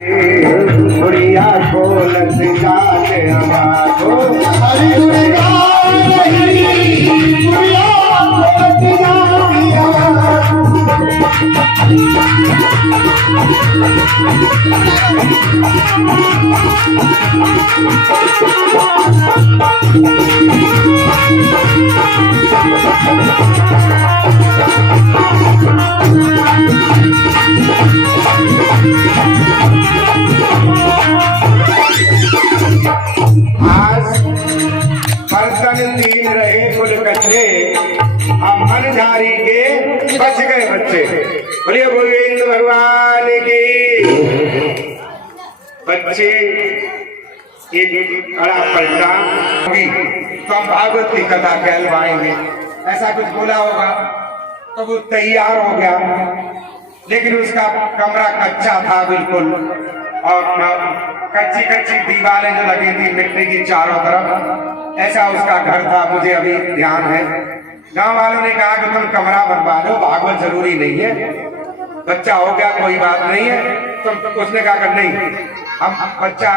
गुड़िया खोलत जाते हमारो हरी गुड़िया गुड़िया खोलत जाती तीन रहे कुल कचरे अब मन झारी के बच गए बच्चे। बोलिए गोविंद भगवान की। बच्चे एक बड़ा पलटा होगी तो हम भागवत की कथा कहलवाएंगे, ऐसा कुछ बोला होगा तो वो तैयार हो गया, लेकिन उसका कमरा कच्चा था बिल्कुल, और कच्ची कच्ची दीवारें जो लगी थी मिट्टी की चारों तरफ, ऐसा उसका घर था। मुझे अभी ध्यान है। गांव वालों ने कहा कि तुम कमरा बनवा लो, भागवत जरूरी नहीं है, बच्चा हो गया कोई बात नहीं है। तुम उसने कहा कि नहीं, हम बच्चा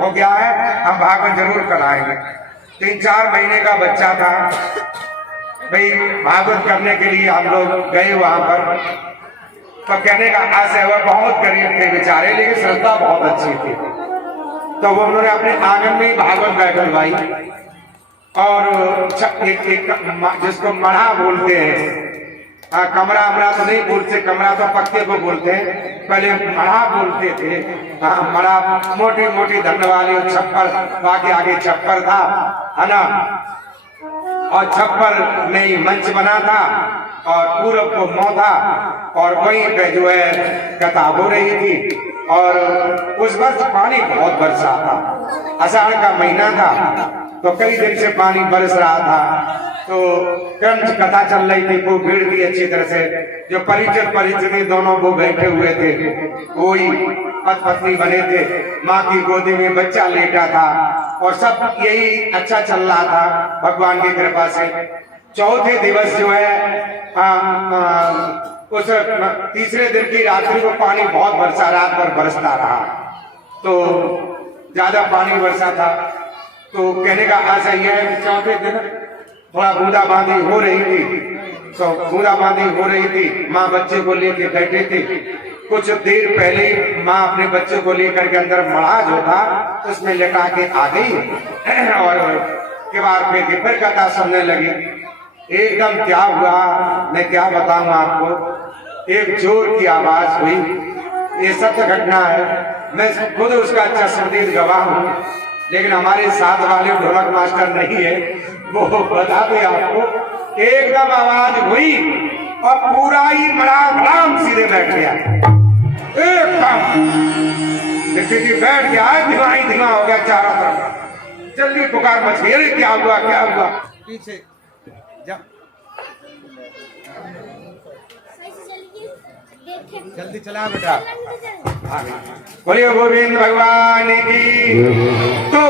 हो गया है, हम भागवत जरूर कराएंगे। 3-4 महीने का बच्चा था भाई। भागवत करने के लिए हम लोग गए वहां पर, तो कहने का आशय हुआ, बहुत गरीब थे बेचारे, लेकिन श्रद्धा बहुत अच्छी थी। तो वो उन्होंने अपने आंगन में भागवत बैठलवाई, और जिसको मढ़ा बोलते हैं, कमरा अमरा तो नहीं बोलते, कमरा तो पक्के को बोलते हैं, पहले मढ़ा बोलते थे। मढ़ा मोटी मोटी धरने वाली छप्पर, बाकी आगे छप्पर था, है ना, और छप्पर में ही मंच बना था, और पूरब को मुंह था, और वहीं पे जो है कथा हो रही थी। और उस वर्ष पानी बहुत बरसा था, आषाढ़ का महीना था, तो कई दिन से पानी बरस रहा था। तो क्रम कथा चल रही थी, खूब भीड़ थी अच्छी तरह से। जो परिचित दोनों वो बैठे हुए थे, कोई पत्नी बने थे, माँ की गोदी में बच्चा लेटा था, और सब यही अच्छा चल रहा था भगवान की कृपा से। चौथे दिवस जो है उस तीसरे दिन की रात्रि को पानी बहुत बरसा, रात भर बरसता रहा, तो ज्यादा पानी बरसा था। तो कहने का आशा यह है कि चौथे दिन थोड़ा बूंदाबांदी हो रही थी, तो बूंदाबांदी हो रही थी, माँ बच्चे को लेकर बैठे थे। कुछ देर पहले माँ अपने बच्चे को लेकर के अंदर मढ़ा जो था उसमें लेटा के आ गई, और किवाड़ पे फिर कथा सुनने लगी। एकदम क्या हुआ मैं क्या बताऊं आपको, एक जोर की आवाज हुई। ये सत्य घटना है, मैं खुद उसका अच्छा संदीप गवाह हूँ, लेकिन हमारे साथ वाले ढोलक मास्टर नहीं है, वो बता दे आपको। एकदम आवाज हुई और पूरा ही मड़ाम सीधे बैठ गया, एकदम बैठ गया, धीमा हो गया चारों तरफ। जल्दी पुकार मच गई, अरे क्या हुआ क्या हुआ, पीछे जल्दी चला बेटा। बोलिए गोविंद भगवान की। तो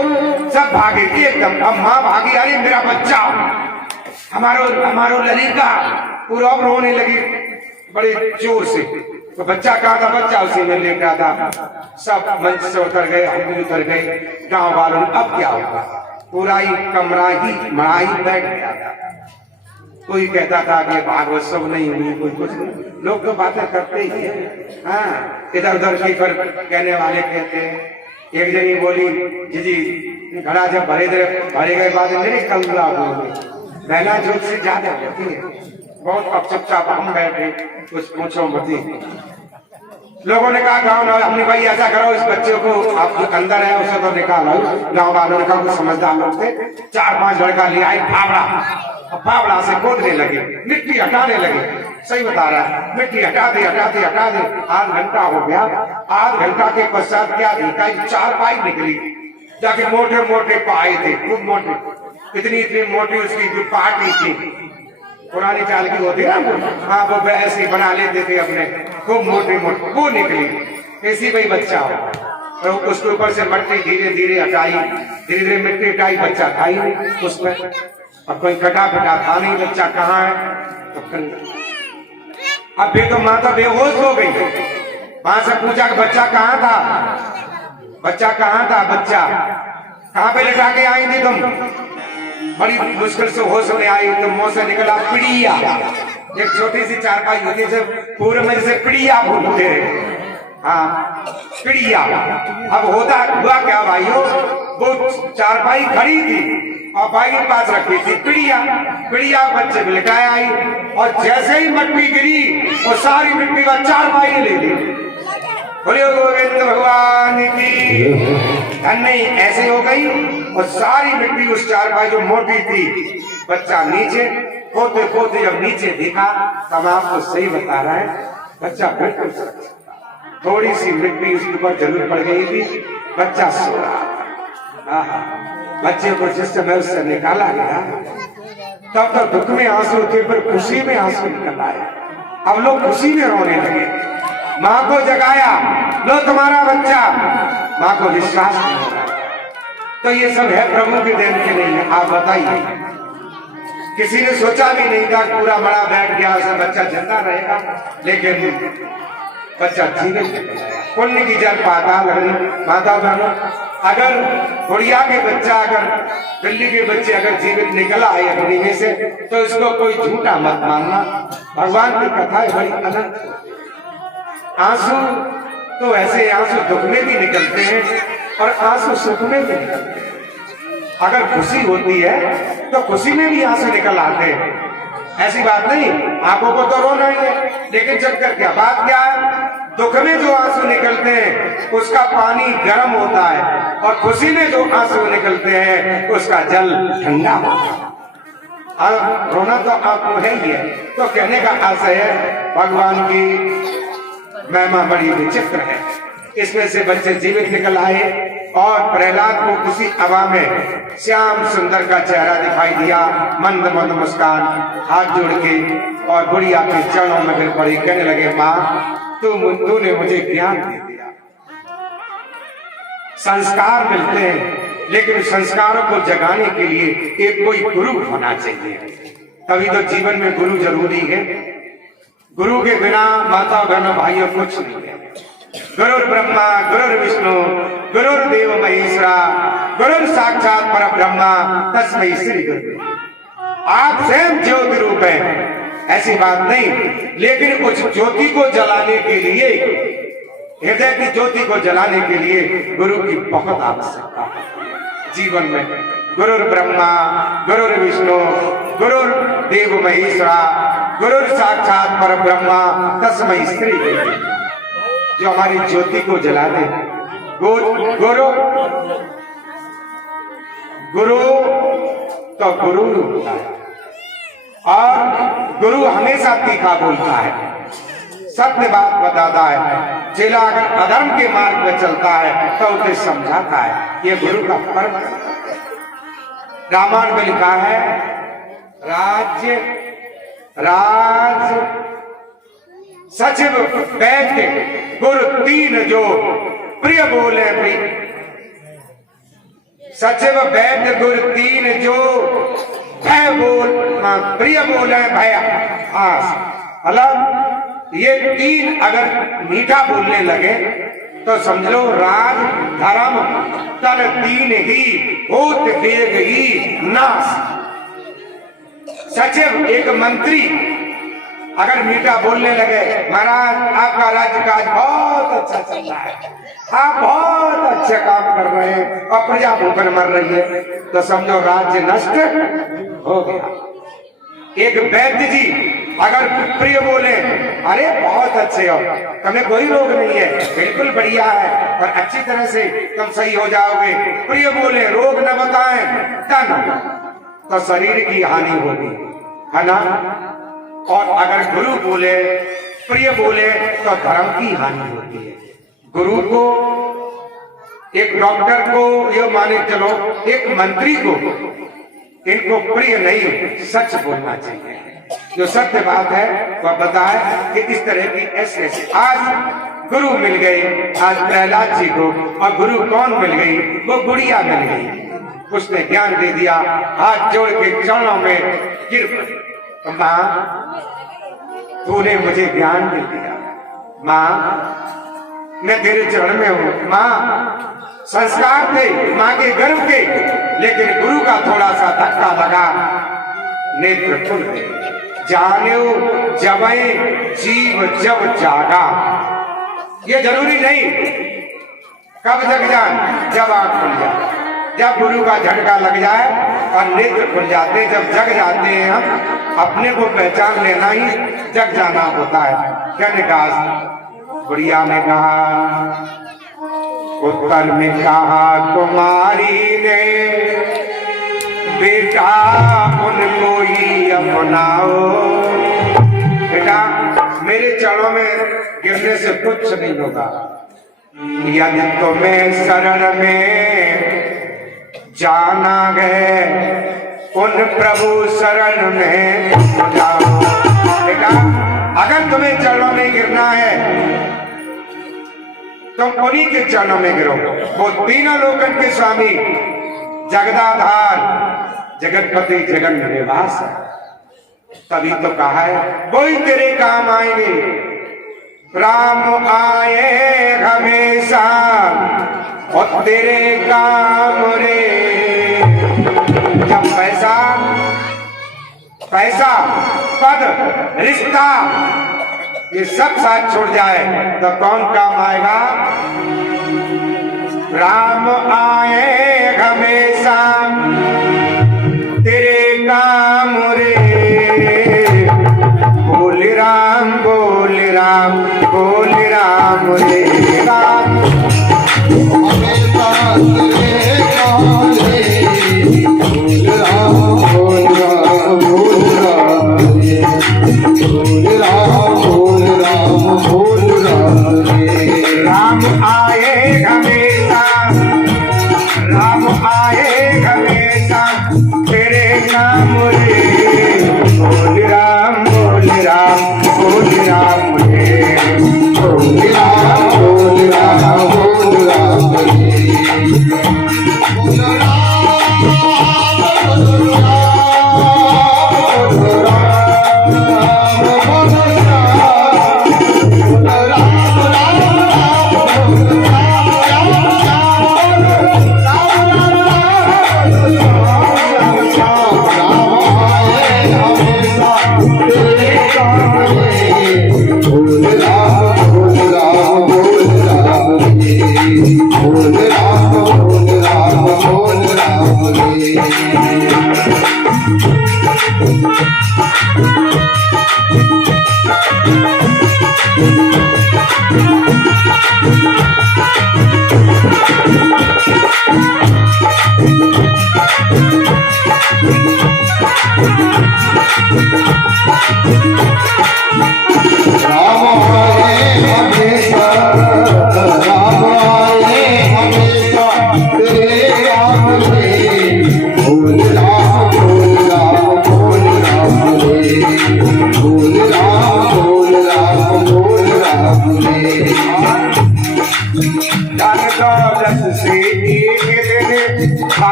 सब भागे एकदम, अब माँ भागी, अरे मेरा बच्चा, हमारो ललिका, पूरा रोने लगी बड़े जोर से। तो बच्चा कहा था, बच्चा उसी में लेटा था। सब मंच से उतर गए, हम भी उतर गए, गांव वालों ने अब क्या होगा, पूरा ही कमरा ही मड़ा ही बैठ गया था। कोई कहता था कि भागवत सब नहीं हुई, कोई कुछ नहीं, लोग तो बातें करते ही है। हाँ, इधर उधर की पर कहने वाले कहते हैं। एक जनी बोली, जी घड़ा जब भरे गए बाद मेरे कलरा बोली, बहना जोत से ज्यादा होती है। बहुत अब चुपचाप हम बैठे, कुछ पूछो मती। लोगों ने कहा गाँव ना, हमने भाई ऐसा करो, इस बच्चे को आप जो अंदर है उसे तो निकालो। गाँव वालों ने कहा, समझदार लोग थे, 4-5 लड़का ले आए, फावड़ा से खोदने लगे, मिट्टी हटाने लगे। सही बता रहा है, मिट्टी हटा दे। आध घंटा हो गया। आध घंटा के पश्चात क्या देखा, 4 पाई निकली, जाके मोटे मोटे पाए थे, खूब मोटे, इतनी मोटी उसकी जो पार्टी थी, पुरानी चाल की होती है ना, हाँ, वो ऐसे बना लेते थे अपने, खूब मोटे वो निकली। ऐसी वही बच्चा हो, तो उसके ऊपर से मिट्टी धीरे धीरे हटाई, धीरे मिट्टी हटाई, बच्चा था ही उसमें। अब कोई कटा था नहीं, बच्चा कहाँ है। तो अब भी तो माता बेहोश हो गई, मां से पूछा कि बच्चा कहाँ था, बच्चा कहाँ था, बच्चा कहाँ पे लेटा के आई थी तुम? बड़ी मुश्किल से होश में आई तो मुंह से निकला पिड़िया। एक छोटी सी चारपाई होती है पूरे में जैसे पिड़िया बोलते हैं। हाँ पिड़िया। अब होता हुआ क्या भाइयों, वो चारपाई खड़ी थी और भाई के पास रखी थी पिड़िया। पिड़िया बच्चे को लेटाए आई और जैसे ही मट्टी गिरी वो सारी मिट्टी का चारपाई ने ले ली। बोले गोविंद भगवान की नहीं ऐसे हो गई और सारी मिट्टी उस चारपाई जो मोटी थी। बच्चा नीचे खोते खोते जब नीचे देखा तब आपको सही बता रहा है, बच्चा बिल्कुल थोड़ी सी मिट्टी उसके ऊपर जरूर पड़ गई थी, बच्चा सो रहा था। बच्चे को जिस समय उससे निकाला गया तब तक दुख में आंसू थे पर खुशी में आंसू निकल आए। अब लोग खुशी में रोने लगे। माँ को जगाया, लो तुम्हारा बच्चा। माँ को विश्वास नहीं हो रहा। तो ये सब है प्रभु की देन के नहीं है। आप बताइए, किसी ने सोचा भी नहीं था पूरा बड़ा बैठ गया उसे बच्चा जिंदा रहेगा, लेकिन बच्चा जीवित। पुण्य की जल पाता लगी। माता बहनों, अगर गुड़िया के बच्चा, अगर बिल्ली के बच्चे अगर जीवित निकला है अग्नि में से तो इसको कोई झूठा मत मानना। भगवान की कथा है बड़ी अनंत। आंसू तो ऐसे आंसू दुख में भी निकलते हैं और आंसू सुख में भी निकलते हैं। अगर खुशी होती है तो खुशी में भी आंसू निकल आते हैं, ऐसी बात नहीं। आंखों को तो रोना ही है, लेकिन चक्कर क्या बात क्या है, दुख में जो आंसू निकलते हैं उसका पानी गर्म होता है और खुशी में जो आंसू निकलते हैं उसका जल ठंडा होता है। रोना तो आपको है ही है। तो कहने का आशय है भगवान की महिमा बड़ी विचित्र है। इसमें से बच्चे जीवित निकल आए और प्रहलाद को किसी हवा में श्याम सुंदर का चेहरा दिखाई दिया, मंद मंद मुस्कान, हाथ जोड़ के और गुड़िया के चरणों में गिर पड़ी। कहने लगे, माँ तूने मुझे ज्ञान दे दिया। संस्कार मिलते हैं लेकिन संस्कारों को जगाने के लिए एक कोई गुरु होना चाहिए। तभी तो जीवन में गुरु जरूरी है। गुरु के बिना माता बहनों भाइयों कुछ नहीं है। गुरुर ब्रह्मा गुरुर विष्णु गुरुर्देव महेश्वरा गुरुर साक्षात पर ब्रह्मा तस्मै श्री गुरु। आप स्वयं ज्योति रूप है, ऐसी बात नहीं, लेकिन उस ज्योति को जलाने के लिए, हृदय की ज्योति को जलाने के लिए गुरु की बहुत आवश्यकता है जीवन में। गुरुर ब्रह्मा गुरुर विष्णु गुरुर्देव महेश्वरा गुरुर साक्षात पर ब्रह्मा तस्मै श्री गुरु। जो हमारी ज्योति को जला दे, गुरु गुरु तो गुरु होता है और गुरु हमेशा तीखा बोलता है, सत्य बात बताता है। चेला अगर अधर्म के मार्ग में चलता है तो उसे समझाता है। ये गुरु का फर्क है। रामायण में लिखा है, राज्य राज सचिव वैद्य गुरु तीन जो प्रिय बोले प्रिय। सचिव वैद्य गुरु तीन जो भय बोल प्रिय बोले भय आस। मतलब ये तीन अगर मीठा बोलने लगे तो समझ लो राज धर्म तन तीन ही होत वेग ही नाश। सचिव एक मंत्री अगर मीठा बोलने लगे, महाराज आपका राज्य काज बहुत अच्छा चल रहा है, आप बहुत अच्छे काम कर रहे हैं और प्रजा भूखन मर रही है, तो समझो राज्य नष्ट हो गया। एक वैद्य जी अगर प्रिय बोले, अरे बहुत अच्छे हो, तुम्हें कोई रोग नहीं है, बिल्कुल बढ़िया है और अच्छी तरह से तुम सही हो जाओगे, प्रिय बोले रोग न बताएं तन, तो शरीर की हानि होगी, है ना। और अगर गुरु बोले प्रिय बोले तो धर्म की हानि होती है। गुरु को, एक डॉक्टर को, ये माने चलो एक मंत्री को, इनको प्रिय नहीं सच बोलना चाहिए। जो सत्य बात है वह बताए कि इस तरह की ऐसे ऐसे। आज गुरु मिल गए, आज प्रहलाद जी को, और गुरु कौन मिल गई, वो गुड़िया मिल गई। उसने ज्ञान दे दिया, हाथ जोड़ के चरणों में गिर पड़ी। माँ तूने मुझे ज्ञान दे दिया, माँ मैं तेरे चरण में हूँ। माँ, संस्कार थे माँ के गर्भ के, लेकिन गुरु का थोड़ा सा धक्का लगा, नेत्र खुल गए। जानो जबै जीव जब जागा, ये जरूरी नहीं कब जग जाए, जब आंख खुल जाए, जब गुरु का झटका लग जाए और नेत्र खुल जाते, जब जग जाते हैं हम, अपने को पहचान लेना ही जग जाना होता है। क्या ने कहा, गुड़िया ने कहा, उत्तर में कहा कुमारी ने, बेटा उनको ही अपनाओ। बेटा मेरे चरणों में गिरने से कुछ नहीं होगा, यदि तुम्हें शरण में जाना है, उन प्रभु शरण में जाओ। बेटा अगर तुम्हें चरणों में गिरना है, तुम उन्हीं के चरणों में गिरो। वो तीनों लोकन के स्वामी, जगदाधार, जगतपति, जगन निवास है। तभी तो कहा है, वही तेरे काम आएंगे। राम आए हमेशा और तेरे काम रे। जब पैसा, पद, रिश्ता ये सब साथ छोड़ जाए तो कौन काम आएगा? राम आए हमेशा तेरे काम रे। बोल राम, बोल राम, बोल राम रे। राम हमेशा तेरे काम रे। बोल राम, बोल राम, बोल राम रे। बोल राम, बोल राम, बोल राम रे। राम आए हमेशा, राम आए हमेशा तेरे नाम रे। बोल राम, बोल राम, बोल राम रे। बोल राम, बोल राम, बोल राम रे। बोल राम, बोल राम, बोल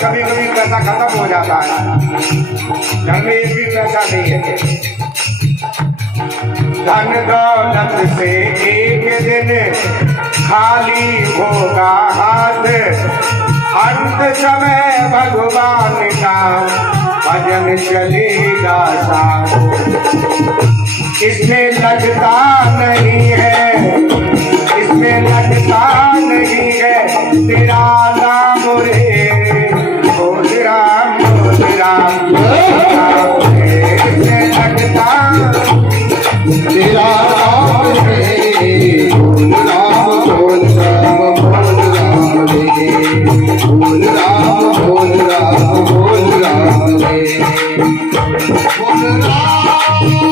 कभी कभी पैसा खत्म हो जाता है, घर में एक भी पैसा नहीं है। धन दौलत से एक दिन खाली होगा हाथ, अंत समय भगवान का भजन चलेगा साथ। इसमें लगता नहीं है, इसमें लगता नहीं है तेरा नाम रे। बोल राम, बोल राम, बोल राम रे। इसमें लगता तेरा नाम रे। बोल राम, बोल राम, बोल राम रे। बोल राम, बोल राम, बोल राम रे। बोल राम, बोल राम, बोल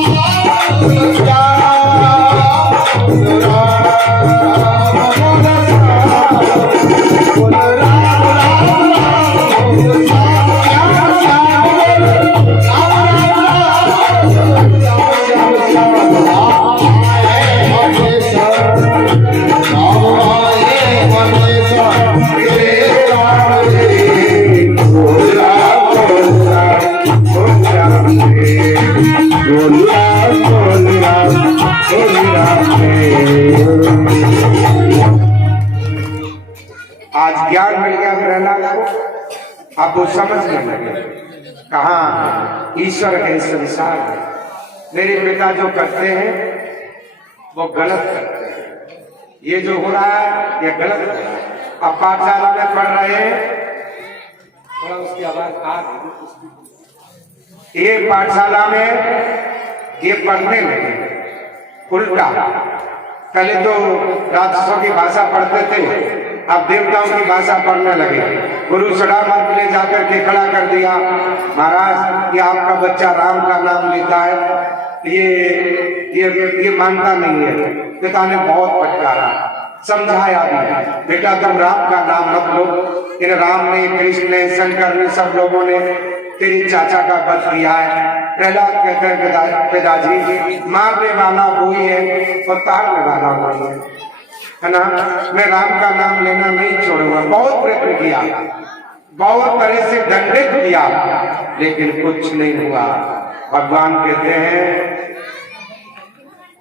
राम। कोई राम आज ज्ञान मिल गया प्रहलाद को। अब वो समझने लगे कहाँ ईश्वर है, संसार है। मेरे पिता जो करते हैं वो गलत करते हैं, ये जो हो रहा है ये गलत हो रहा है। अब पाठशाला में पढ़ रहे हैं, थोड़ा उसकी आवाज आ रही, ये पाठशाला में ये पढ़ने लगे उल्टा। पहले तो राक्षसों की भाषा पढ़ते थे, अब देवताओं की भाषा पढ़ने लगे। गुरु सड़ा मत ले जाकर के खड़ा कर दिया, महाराज ये आपका बच्चा राम का नाम लेता है, ये मानता नहीं है। पिता ने बहुत फटकारा, समझाया भी, बेटा तुम राम का नाम मत लो। इन राम ने, कृष्ण ने, शंकर ने, सब लोगों ने तेरी चाचा का वध किया है। प्रहलाद कहते हैं पिताजी मारने वाला वही है और तारने वाला वही है ना। मैं राम का नाम लेना नहीं छोड़ूंगा। बहुत प्रयत्न किया, बहुत तरह से दंडित किया, लेकिन कुछ नहीं हुआ। भगवान कहते हैं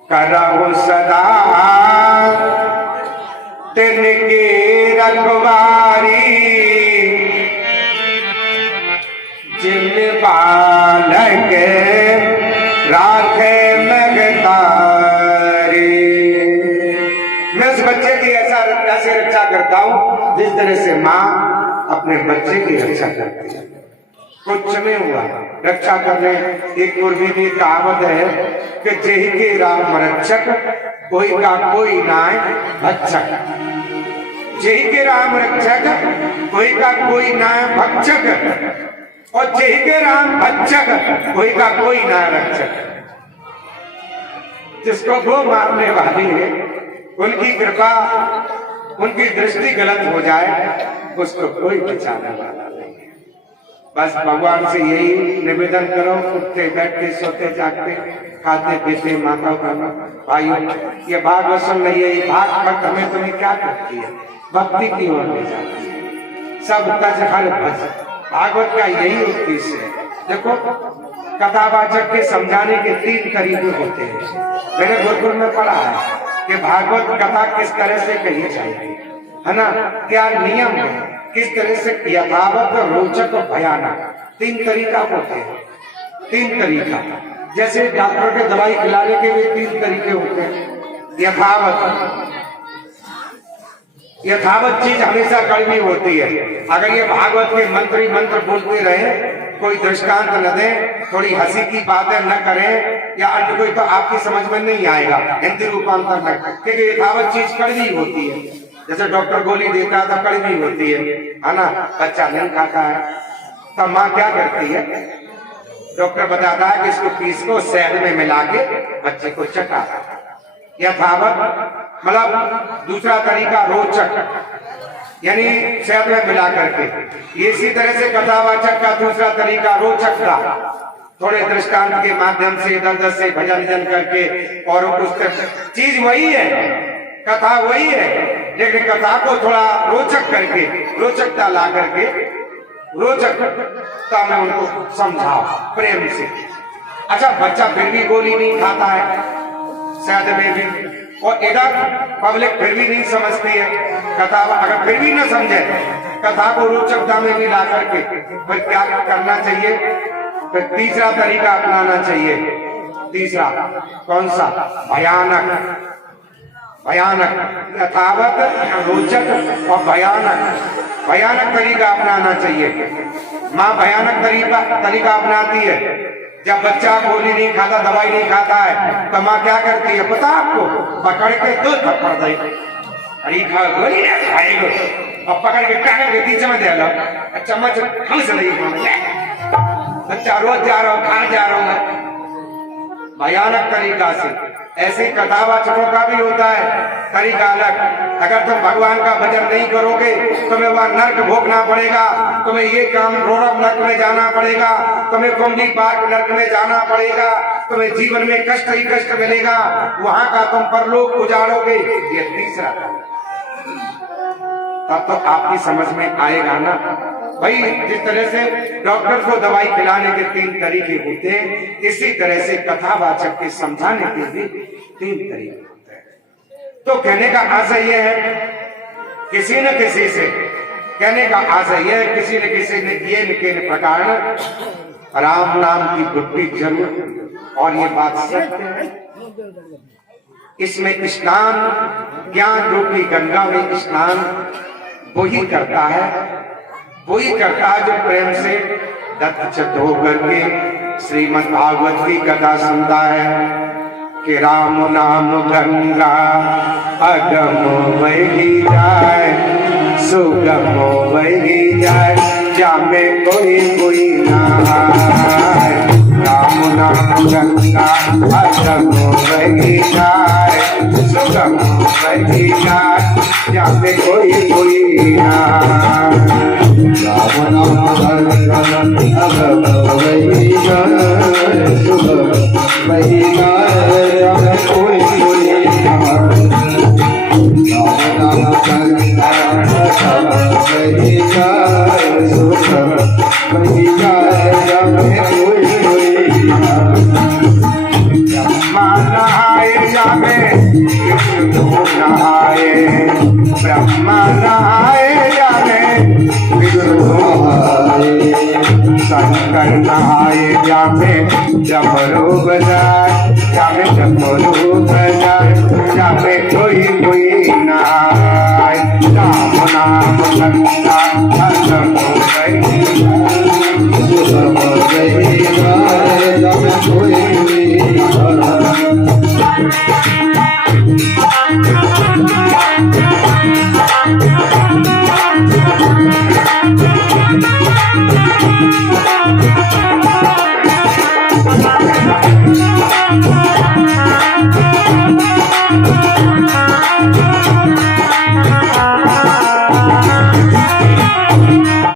करहु सदा तिनकी रखवारी, जिन बालक राखे मगतारी। मैं उस बच्चे की ऐसे रक्षा करता हूँ जिस तरह से माँ अपने बच्चे की रक्षा करती है। कुछ नहीं हुआ, रक्षा करने। एक पूर्वी की कहावत है कि जेहि के राम रक्षक कोई का कोई नाय भक्षक। जेहि के राम रक्षक कोई का कोई नाय भक्षक, और जेहि के राम भक्षक कोई का कोई नाय रक्षक। जिसको वो मारने वाली है, उनकी कृपा, उनकी दृष्टि गलत हो जाए, उसको कोई बचाने वाला नहीं है। बस भगवान से यही निवेदन करो, उठते बैठते सोते जागते खाते पीते माता का भाइयों, ये भागवत सुन रही है, ये भागवत हमें तुम्हें क्या करती है? भक्ति की ओर ले जाती है। सब तज हर भज, भागवत का यही उद्देश्य है। देखो कथावाचक के समझाने के 3 तरीके होते हैं। मैंने गुरुकुल में पढ़ा है कि भागवत कथा किस तरह से कही जाएगी, है ना, क्या नियम है, किस तरह से यथावत, रोचक और भयानक। 3 तरीका होते हैं। 3 तरीका, जैसे डॉक्टर के दवाई खिलाने के भी 3 तरीके होते हैं। यथावत चीज हमेशा कड़वी होती है। अगर ये भागवत के मंत्र बोलते रहे, कोई दृष्टांत न दे, थोड़ी हंसी की बातें न करें या अन्य कोई, तो आपकी समझ में नहीं आएगा। हिंदी रूपांतर न, क्योंकि यथावत चीज कड़वी होती है। जैसे डॉक्टर गोली देता है तो कड़वी होती है ना, बच्चा नहीं खाता है, तब माँ क्या करती है? डॉक्टर बताता है कि इसको पीस को शहद में मिला के बच्चे को चटा। यथावत मतलब दूसरा तरीका रोचक, यानी शहद में मिला करके। इसी तरह से कथावाचक का दूसरा तरीका रोचक था, थोड़े दृष्टांत के माध्यम से इधर से भजन करके, और उस चीज वही है, कथा वही है, लेकिन कथा को थोड़ा रोचक करके, रोचकता ला करके, रोचकता में उनको समझाओ प्रेम से। अच्छा, बच्चा फिर भी गोली नहीं खाता है, शहद में भी, और इधर पब्लिक फिर भी नहीं समझती है कथा। अगर फिर भी न समझे कथा को रोचकता में भी ला करके, फिर क्या करना चाहिए? फिर तीसरा तरीका अपनाना चाहिए। तीसरा कौन सा? भयानक। यथावत, रोचक और भयानक तरीका अपनाना चाहिए। माँ भयानक तरीका अपनाती है। जब बच्चा गोली नहीं खाता, दवाई नहीं खाता है, तो माँ क्या करती है पता आपको? पकड़ के 2 थप्पड़ देगी। अरे खा गोली ना खाएगा, और पकड़ के कागज के पीछे में दे लो, चम्मच हमसे नहीं खाना। बच्चा रोज जा रहा हूँ, खाने जा रहा हूँ, भयानक तरीका से। ऐसे कथावाचकों का भी होता है तरीका अलग। अगर तुम भगवान का भजन नहीं करोगे, तुम्हें वह नर्क भोगना पड़ेगा, तुम्हें ये काम रोड़क नर्क में जाना पड़ेगा, तुम्हें कुंडली पार्क नर्क में जाना पड़ेगा, तुम्हें जीवन में कष्ट ही कष्ट मिलेगा, वहां का तुम परलोक उजाड़ोगे। ये तीसरा, तब तो आपकी समझ में आएगा ना भाई जिस तरह से डॉक्टर को दवाई खिलाने के 3 तरीके होते हैं, इसी तरह से कथावाचक के समझाने के भी 3 तरीके होते हैं। तो कहने का आशय यह है, किसी न किसी से कहने का आशय यह है, किसी न किसी ने ये प्रकार राम नाम की गुट्टी जरूर, और ये बात सत्य है। इसमें स्नान ज्ञान रूपी गंगा में स्नान वही करता है, वही करता है जो प्रेम से दत्तचित्त होकर के श्रीमद् भागवत की कथा सुनता है कि राम नाम गंगा अगम बही जाए, सुगम बही जाए, जामे कोई ना आए। राम नाम गंगा अगम बही जाए, सुगम बही जाए, जामे कोई ना आए। राम नाम गंगा अगम बही जाए, सुगम बही जाए, जामे कोई ना आए। राम नाम गंगा अगम बही जाए, सुगम बही जाए, जामे कोई ना आए। ब्रह्मा नहाए जामे विष्णु नहाए, ब्रह्मा नहाए जामे विष्णु नहाए, शंकर नहाए जामे डमरू बजाए, जामे डमरू बजाए, जामे कोई नहाए। राम नाम गंगा अगम बही जाए, जामे कोई